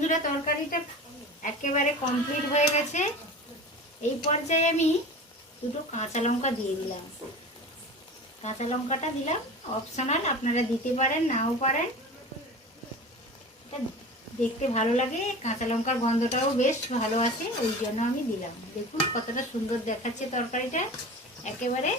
বন্ধুরা তরকারিটা একেবারে কমপ্লিট হয়ে গেছে। এই পর্যায়ে আমি দুটো কাঁচা লঙ্কা দিয়ে দিলাম। কাঁচা লঙ্কাটা দিলাম অপশনাল, আপনারা দিতে পারেন নাও পারেন, এটা দেখতে ভালো লাগে, কাঁচা লঙ্কার গন্ধটাও বেশ ভালো আছে, ওই জন্য আমি দিলাম। দেখুন কতটা সুন্দর দেখাচ্ছে তরকারিটা, একেবারে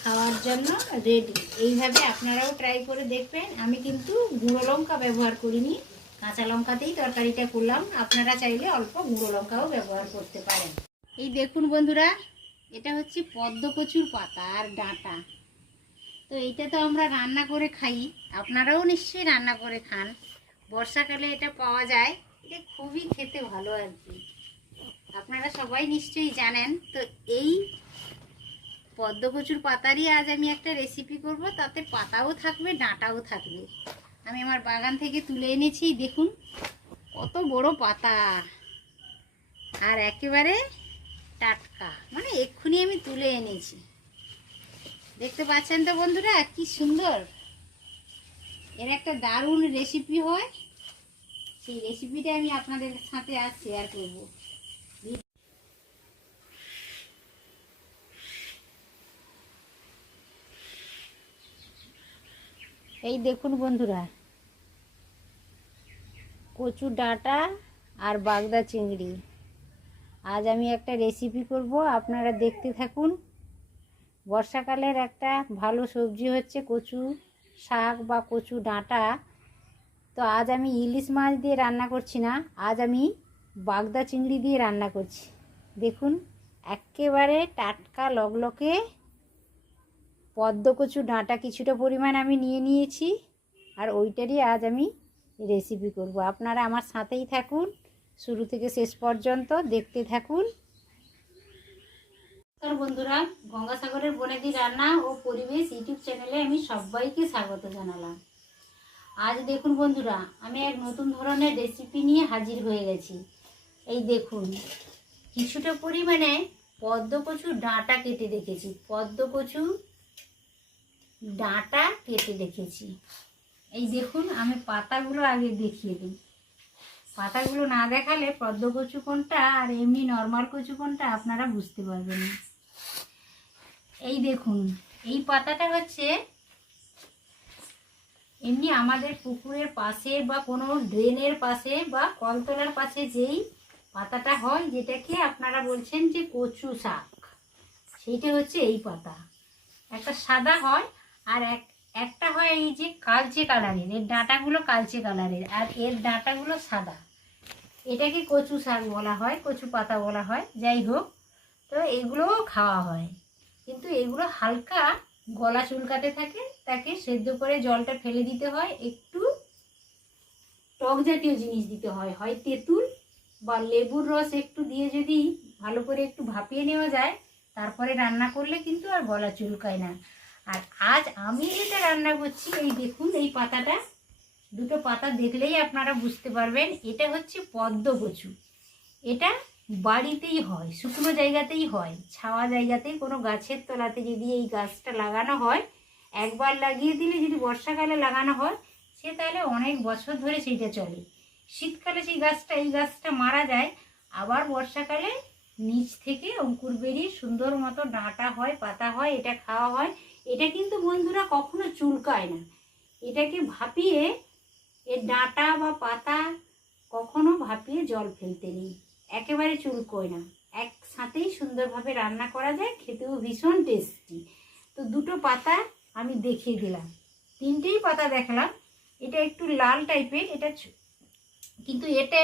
খাওয়ার জন্য রেডি। এইভাবে আপনারাও ট্রাই করে দেখবেন। আমি কিন্তু গুঁড়ো লঙ্কা ব্যবহার করিনি, কাঁচা লঙ্কাতেই তরকারিটা করলাম। আপনারা চাইলে অল্প গুঁড়ো লঙ্কাও ব্যবহার করতে পারেন। এই দেখুন বন্ধুরা, এটা হচ্ছে পদ্ম কচুর পাতা আর ডাঁটা। তো এইটা তো আমরা রান্না করে খাই, আপনারাও নিশ্চয়ই রান্না করে খান। বর্ষাকালে এটা পাওয়া যায়, এটা খুবই খেতে ভালো আর কি, আপনারা সবাই নিশ্চয়ই জানেন। তো এই পদ্ম কচুর পাতারই আজ আমি একটা রেসিপি করব, তাতে পাতাও থাকবে ডাঁটাও থাকবে। আমি আমার বাগান থেকে তুলে এনেছি, দেখুন কত বড় পাতা, আর একেবারে টাটকা, মানে এক্ষুনি আমি তুলে এনেছি। দেখতে পাচ্ছেন তো বন্ধুরা কি সুন্দর, এর একটা দারুণ রেসিপি হয়, সেই রেসিপিটা আমি আপনাদের সাথে আজ শেয়ার করব। এই দেখুন বন্ধুরা, কচু ডাঁটা আর বাগদা চিংড়ি, আজ আমি একটা রেসিপি করব, আপনারা দেখতে থাকুন। বর্ষাকালের একটা ভালো সবজি হচ্ছে কচু শাক বা কচু ডাঁটা। তো আজ আমি ইলিশ মাছ দিয়ে রান্না করছি না, আজ আমি বাগদা চিংড়ি দিয়ে রান্না করছি। দেখুন একেবারে টাটকা লগলকে পদ্ম কচু ডাঁটা কিছুটা পরিমাণ আমি নিয়ে নিয়েছি, আর ওইটারই আজ আমি রেসিপি করব। আপনারা আমার সাথেই থাকুন, শুরু থেকে শেষ পর্যন্ত দেখতে থাকুন। বন্ধুরা, গঙ্গাসাগরের বনেদি রান্না ও পরিবেশ ইউটিউব চ্যানেলে আমি সবাইকে স্বাগত জানালাম। আজ দেখুন বন্ধুরা, আমি এক নতুন ধরনের রেসিপি নিয়ে হাজির হয়ে গেছি। এই দেখুন কিছুটা পরিমাণে পদ্ম কচু ডাঁটা কেটে রেখেছি, পদ্ম কচু ডাঁটা কেটে রেখেছি। এই দেখুন, আমি পাতাগুলো আগে দেখিয়ে দিই, পাতাগুলো না দেখালে পদ্ম কচু কোনটা আর এমনি নর্মাল কচু কোনটা আপনারা বুঝতে পারবেন না। এই দেখুন, এই পাতাটা হচ্ছে এমনি আমাদের পুকুরের পাশে বা কোনো ড্রেনের পাশে বা কলতলার পাশে যেই পাতাটা হয়, যেটাকে আপনারা বলছেন যে কচু শাক, সেইটা হচ্ছে এই পাতা। একটা সাদা হয় আর একটা হয় এই যে কালচে কালারের, এর ডাঁটাগুলো কালচে কালারের আর এর ডাঁটাগুলো সাদা। এটাকে কচু শাক বলা হয়, কচু পাতা বলা হয়, যাই হোক। তো এগুলোও খাওয়া হয়, কিন্তু এগুলো হালকা গলা চুলকাতে থাকে, তাকে সেদ্ধ করে জলটা ফেলে দিতে হয়, একটু টক জাতীয় জিনিস দিতে হয়, হয় তেঁতুল বা লেবুর রস একটু দিয়ে যদি ভালো করে একটু ভাপিয়ে নেওয়া যায়, তারপরে রান্না করলে কিন্তু আর গলা চুলকায় না। আর আজ আমি যেটা রান্না করছি, এই দেখুন এই পাতাটা, দুটো পাতা দেখলেই আপনারা বুঝতে পারবেন এটা হচ্ছে পদ্ম কচু। এটা বাড়িতেই হয়, শুকনো জায়গাতেই হয়, ছাওয়া জায়গাতেই, কোনো গাছের তলাতে যদি এই গাছটা লাগানো হয়, একবার লাগিয়ে দিলে যদি বর্ষাকালে লাগানো হয়, সে তাহলে অনেক বছর ধরে সেইটা চলে। শীতকালে সেই গাছটা, এই গাছটা মারা যায়, আবার বর্ষাকালে নিচ থেকে অঙ্কুর বেরিয়ে সুন্দর মতো ডাঁটা হয়, পাতা হয়, এটা খাওয়া হয়। এটা কিন্তু বন্ধুরা কখনো চুলকায় না, এটাকে ভাপিয়ে, এর ডাঁটা বা পাতা কখনো ভাপিয়ে জল ফেলতে নেই, একেবারে চুলকোয় না, একসাথেই সুন্দরভাবে রান্না করা যায়, খেতেও ভীষণ টেস্টি। তো দুটো পাতা আমি দেখিয়ে দিলাম, তিনটেই পাতা দেখলাম। এটা একটু লাল টাইপের, এটা কিন্তু এটা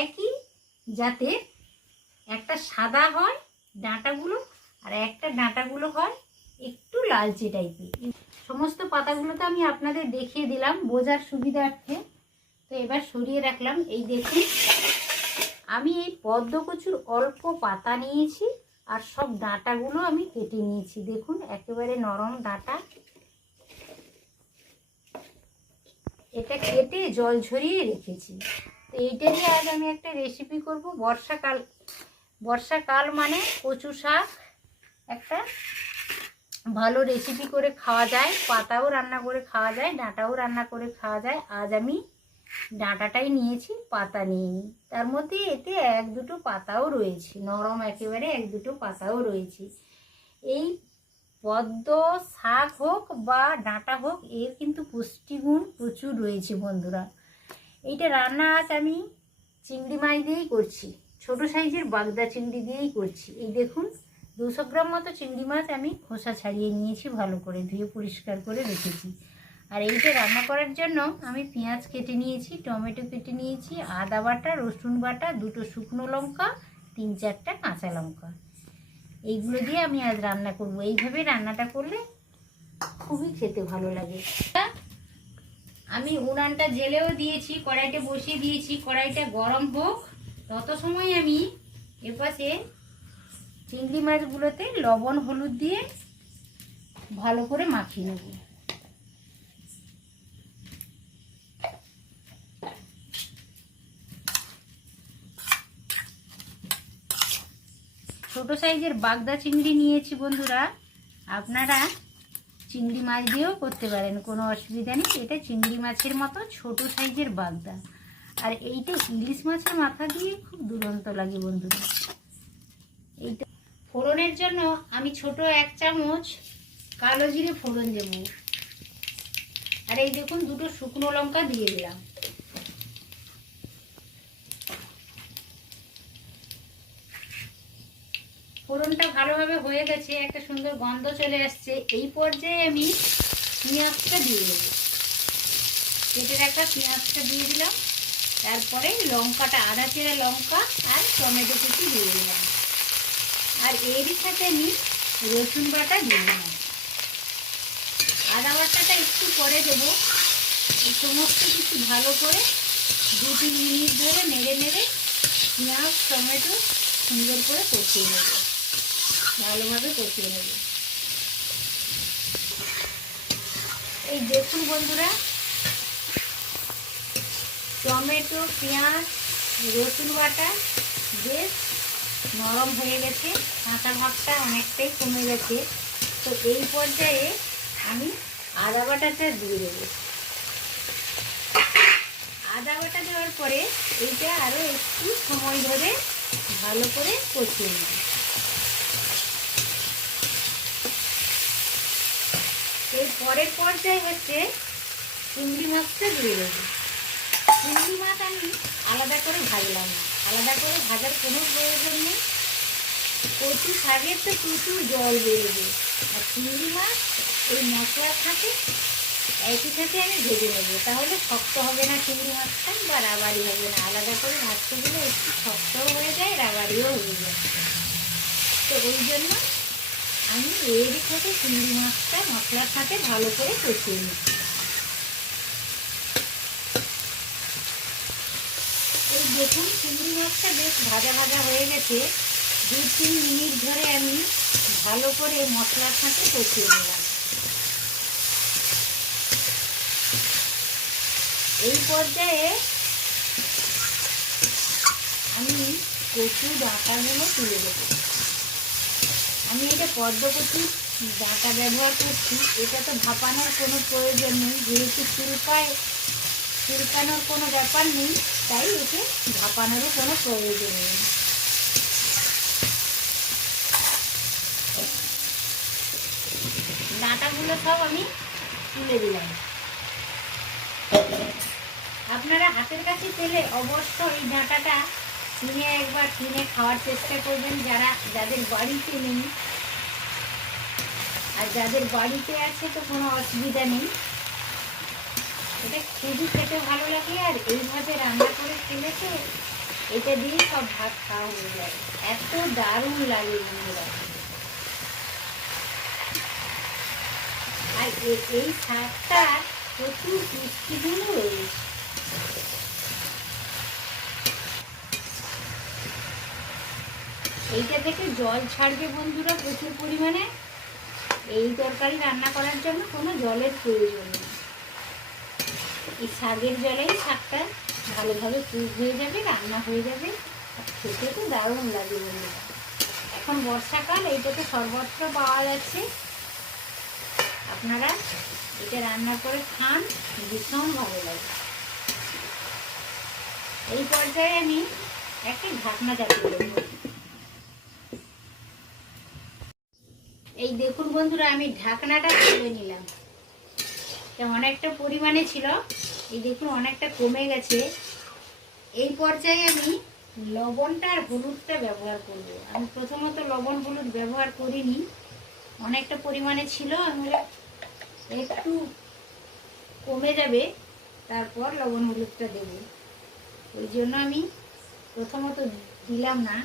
একই জাতের। একটা সাদা হয় ডাঁটাগুলো, আর একটা ডাঁটাগুলো হয় একটু লালচে টাইপের। সমস্ত পাতাগুলো তো আমি আপনাদের দেখিয়ে দিলাম বোঝার সুবিধার্থে। তো এবার সরিয়ে রাখলাম। এই দেখুন, আমি এই পদ্ম কচুর অল্প পাতা নিয়েছি আর সব ডাঁটাগুলো আমি কেটে নিয়েছি। দেখুন একেবারে নরম ডাঁটা, এটা কেটে জল ঝরিয়ে রেখেছি। তো এইটা দিয়ে আজ আমি একটা রেসিপি করব। বর্ষাকাল মানে কচু শাক একটা ভালো রেসিপি করে খাওয়া যায়, পাতাও রান্না করে খাওয়া যায়, ডাঁটাও রান্না করে খাওয়া যায়। আজ আমি ডাঁটাটাই নিয়েছি, পাতা নিইনি। তার মধ্যে এতে এক দুটো পাতাও রয়েছে, নরম একেবারে এক দুটো পাতাও রয়েছে। এই পদ্ম শাক হোক বা ডাঁটা হোক, এর কিন্তু পুষ্টিগুণ প্রচুর রয়েছে বন্ধুরা। এইটা রান্না আজ আমি চিংড়ি মাছ দিয়েই করছি, ছোট সাইজের বাগদা চিংড়ি দিয়েই করছি। এই দেখুন 200 গ্রাম মতো চিংড়ি মাছ আমি খোসা ছাড়িয়ে নিয়েছি, ভালো করে ধুয়ে পরিষ্কার করে রেখেছি। আর এইটা রান্না করার জন্য আমি পেঁয়াজ কেটে নিয়েছি, টমেটো কেটে নিয়েছি, আদা বাটা, রসুন বাটা, 2টো শুকনো লঙ্কা, 3-4টা কাঁচা লঙ্কা, এইগুলো দিয়ে আমি আজ রান্না করব। এইভাবে রান্নাটা করলে খুবই খেতে ভালো লাগে। আমি উনানটা জেলেও দিয়েছি, কড়াইটা বসিয়ে দিয়েছি, কড়াইটা গরম হোক। তত সময় আমি এপাশে চিংড়ি মাছগুলোতে লবণ হলুদ দিয়ে ভালো করে মাখিয়ে নেব। ছোট সাইজের বাগদা চিংড়ি নিয়েছি বন্ধুরা, আপনারা চিংড়ি মাছ দিয়েও করতে পারেন, কোনো অসুবিধা নেই। এটা চিংড়ি মাছের মতো ছোট সাইজের বাগদা। আর এইটা ইলিশ মাছের মাথা দিয়ে খুব দুরন্ত লাগে বন্ধুরা। এইটা ফোড়নের জন্য আমি ছোট 1 চামচ কালো জিরে ফোড়ন দেব। আর এই দেখুন 2টো শুকনো লঙ্কা দিয়ে দিলাম। ফোড়নটা ভালোভাবে হয়ে গেছে, একটা সুন্দর গন্ধ চলে আসছে। এই পর্যায়ে আমি পেঁয়াজটা দিয়ে দেবো, কেটে রাখা পেঁয়াজটা দিয়ে দিলাম। তারপরে লঙ্কাটা, আদা চেরা লঙ্কা আর টমেটো কুচি দিয়ে দিলাম। আর এরই সাথে আমি রসুন বাটা দিয়ে দিলাম। আদা বাটাটা একটু পরে দেবো। এই সমস্ত কিছু ভালো করে 2-3 মিনিট ধরে নেড়ে নেড়ে পেঁয়াজ টমেটো সুন্দর করে কষিয়ে নেব, ভালোভাবে কষিয়ে নেব। এই দেখুন বন্ধুরা, টমেটো, পেঁয়াজ, রসুন বাটা বেশ নরম হয়ে গেছে, কাঁচা ভাবটা অনেকটাই কমে গেছে। তো এই পর্যায়ে আমি আদা বাটাটা দিয়ে দেবো। আদা বাটা দেওয়ার পরে এইটা আরও একটু সময় ধরে ভালো করে কষিয়ে নেব। এর পরের পর্যায়ে হচ্ছে চিংড়ি মাছটা দিয়ে দেবো। চিংড়ি মাছ আমি আলাদা করে ভাজলাম না, আলাদা করে ভাজার কোনো প্রয়োজন নেই। কচু শাকের তো প্রচুর জল বেরোবে, আর চিংড়ি মাছ এই মশলার সাথে একই সাথে আমি ভেজে নেবো, তাহলে শক্ত হবে না চিংড়ি মাছটা বা রাবারি হবে না। আলাদা করে ভাজতে গেলে একটু শক্তও হয়ে যায়, রাবারিও হয়ে যায়। তো ওই জন্য আমি এরই সাথে চিংড়ি মাছটা মশলার সাথে ভালো করে কষিয়ে নিচ্ছি। এই দেখুন চিংড়ি মাছটা বেশ ভাজা ভাজা হয়ে গেছে। 2-3 মিনিট ধরে আমি ভালো করে মশলার সাথে কষিয়ে নিলাম। এই পর্যায়ে আমি কচু ডাঁটাগুলো তুলে দেবো। আমি এটা পদ্ম কচুর ডাঁটা ব্যবহার করছি। এটা তো ভাপানোর কোনো প্রয়োজন নেই, যেহেতু চুলকানোর কোনো ব্যাপার নেই, তাই এতে ভাপানোরও কোনো প্রয়োজন নেই। ডাঁটাগুলো সব আমি তুলে দিলাম। আপনারা হাতের কাছে পেলে অবশ্যই এই ডাঁটাটা কিনে খাওয়ার চেষ্টা করবেন, যাদের বাড়িতে নেই। আর যাদের বাড়িতে আছে তো কোনো অসুবিধা নেই, এটা খুবই খেতে ভালো লাগে। আর এইভাবে রান্না করে খেলে তো এটা দিয়ে সব ভাত খাওয়া হয়ে যায়, এত দারুণ লাগে বন্ধুরা। আর এই শাকটা প্রচুর পুষ্টিগুণও রয়েছে। এইটা থেকে জল ছাড়বে বন্ধুরা প্রচুর পরিমাণে। এই তরকারি রান্না করার জন্য কোনো জলের প্রয়োজন নেই, এই শাকের জলেই শাকটা ভালোভাবে কুক হয়ে যাবে, রান্না হয়ে যাবে। আর খেতে তো দারুণ লাগে বন্ধুরা। এখন বর্ষাকাল, এইটা তো সর্বত্র পাওয়া যাচ্ছে। আপনারা এটা রান্না করে খান, ভীষণ ভালো লাগে। এই পর্যায়ে আমি একটা ঢাকনা চাপিয়ে দেব। এই দেখুন বন্ধুরা, আমি ঢাকনাটা খুলে নিলাম। অনেকটা পরিমাণে ছিল, এই দেখুন অনেকটা কমে গেছে। এই পর্যায়ে আমি লবণটা আর হলুদটা ব্যবহার করব। আমি প্রথমত লবণ হলুদ ব্যবহার করিনি, অনেকটা পরিমাণে ছিল, আমি একটু কমে যাবে তারপর লবণ হলুদটা দেব, ওই জন্য আমি প্রথমত দিলাম না।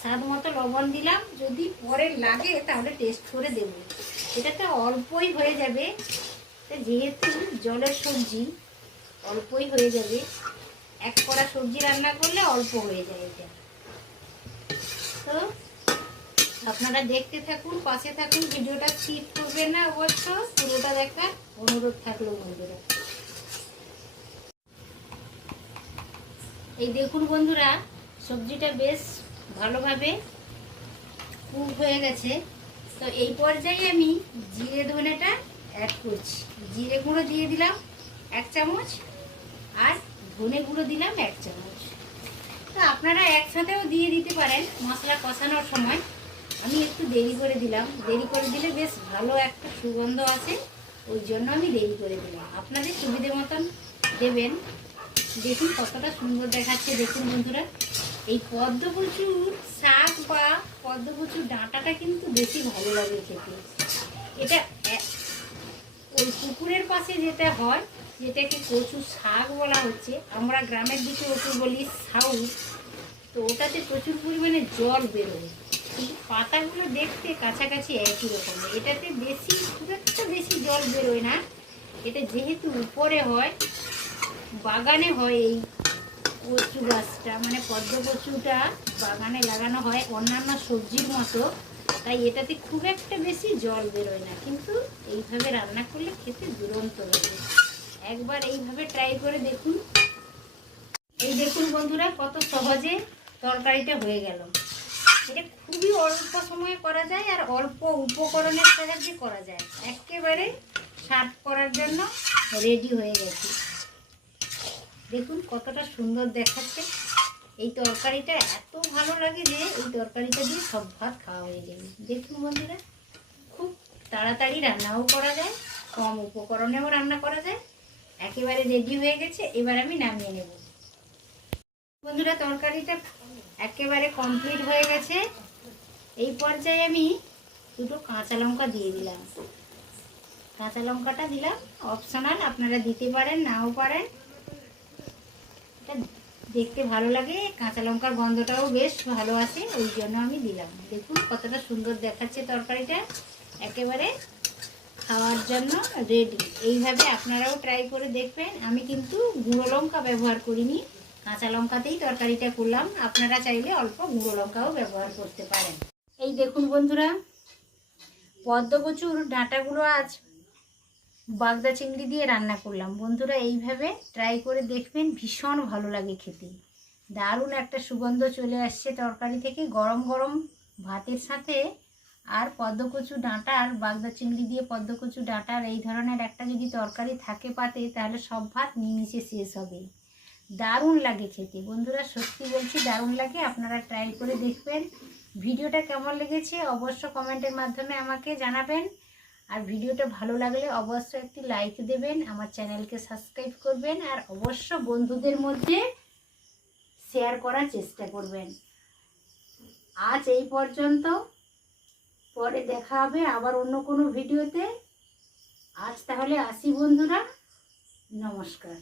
স্বাদ মতো লবণ দিলাম, যদি পরে লাগে তাহলে টেস্ট করে দেব। এটাতে অল্পই হয়ে যাবে, যেহেতু জলের সবজি অল্পই হয়ে যাবে। এক কড়া সবজি রান্না করলে অল্প হয়ে যায় এটা। তো আপনারা দেখতে থাকুন, পাশে থাকুন, ভিডিওটা স্কিপ করবেন না, অবশ্য পুরোটা দেখার অনুরোধ থাকলো বন্ধুরা। এই দেখুন বন্ধুরা, সবজিটা বেশ ভালোভাবে কুক হয়ে গেছে। তো এই পর্যায়ে আমি জিরে ধনেটা অ্যাড করছি। জিরে গুঁড়ো দিয়ে দিলাম 1 চামচ, আর ধনে গুঁড়ো দিলাম 1 চামচ। তো আপনারা একসাথেও দিয়ে দিতে পারেন মশলা কষানোর সময়, আমি একটু দেরি করে দিলাম। দেরি করে দিলে বেশ ভালো একটা সুগন্ধ আসে, ওই জন্য আমি দেরি করে দিলাম। আপনাদের সুবিধে মতন দেবেন। দেখুন কতটা সুন্দর দেখাচ্ছে। দেখুন বন্ধুরা, এই পদ্মকচুর শাক বা পদ্মকচুর ডাঁটাটা কিন্তু বেশি ভালো লাগে খেতে। এটা ওই পুকুরের পাশে যেটা হয়, যেটাকে কচু শাক বলা হচ্ছে, আমরা গ্রামের দিকে ওকে বলি সাউ। তো ওটাতে প্রচুর পরিমাণে জল বেরোয়, কিন্তু পাতাগুলো দেখতে কাছাকাছি একই রকমের। এটাতে বেশি, খুব একটা বেশি জল বেরোয় না। এটা যেহেতু উপরে হয়, বাগানে হয়, এই কচু গাছটা মানে পদ্ম কচুটা বাগানে লাগানো হয় অন্যান্য সবজির মতো, তাই এটাতে খুব একটা বেশি জল বেরোয় না। কিন্তু এইভাবে রান্না করলে খেতে দুরন্ত লাগে। একবার এইভাবে ট্রাই করে দেখুন। এই দেখুন বন্ধুরা, কত সহজে তরকারিটা হয়ে গেল। এটা খুবই অল্প সময়ে করা যায় আর অল্প উপকরণের সাহায্যে করা যায়। একেবারে সার্ভ করার জন্য রেডি হয়ে গেছে। দেখুন কতটা সুন্দর দেখাচ্ছে। এই তরকারিটা এত ভালো লাগে যে এই তরকারিটা দিয়ে সব ভাত খাওয়া হয়ে যাবে। দেখুন বন্ধুরা, খুব তাড়াতাড়ি রান্নাও করা যায়, কম উপকরণেও রান্না করা যায়। একেবারে রেডি হয়ে গেছে, এবার আমি নামিয়ে নেব। বন্ধুরা, তরকারিটা একেবারে কমপ্লিট হয়ে গেছে। এই পর্যায়ে আমি দুটো কাঁচা লঙ্কা দিয়ে দিলাম। কাঁচা লঙ্কাটা দিলাম অপশনাল, আপনারা দিতে পারেন নাও পারেন। এটা দেখতে ভালো লাগে, কাঁচা লঙ্কার গন্ধটাও বেশ ভালো আসে, ওই জন্য আমি দিলাম। দেখুন কতটা সুন্দর দেখাচ্ছে তরকারিটা, একেবারে খাওয়ার জন্য রেডি। এইভাবে আপনারাও ট্রাই করে দেখবেন। আমি কিন্তু গুঁড়ো লঙ্কা ব্যবহার করিনি, কাঁচা লঙ্কাতেই তরকারিটা করলাম। আপনারা চাইলে অল্প গুঁড়ো লঙ্কাও ব্যবহার করতে পারেন। এই দেখুন বন্ধুরা, পদ্মকচুর ডাঁটাগুলো আজ বাগদা চিংড়ি দিয়ে রান্না করলাম। বন্ধুরা এইভাবে ট্রাই করে দেখবেন, ভীষণ ভালো লাগে খেতে। দারুণ একটা সুগন্ধ চলে আসছে তরকারি থেকে, গরম গরম ভাতের সাথে। আর পদ্মকচু ডাঁটা আর বাগদা চিংড়ি দিয়ে পদ্মকচু ডাঁটার এই ধরনের একটা যদি তরকারি থাকে পাতে, তাহলে সব ভাত নিমিশে শেষ হবে। দারুণ লাগে খেতে বন্ধুরা, সত্যি বলছি দারুণ লাগে। আপনারা ট্রাই করে দেখবেন। ভিডিওটা কেমন লেগেছে অবশ্য কমেন্টের মাধ্যমে আমাকে জানাবেন। আর ভিডিওটা ভালো লাগলে অবশ্যই একটি লাইক দেবেন, আমার চ্যানেলকে সাবস্ক্রাইব করবেন, আর অবশ্য বন্ধুদের মধ্যে শেয়ার করার চেষ্টা করবেন। আজ এই পর্যন্ত, পরে দেখা হবে আবার অন্য কোনো ভিডিওতে। আজ তাহলে আসি বন্ধুরা, নমস্কার।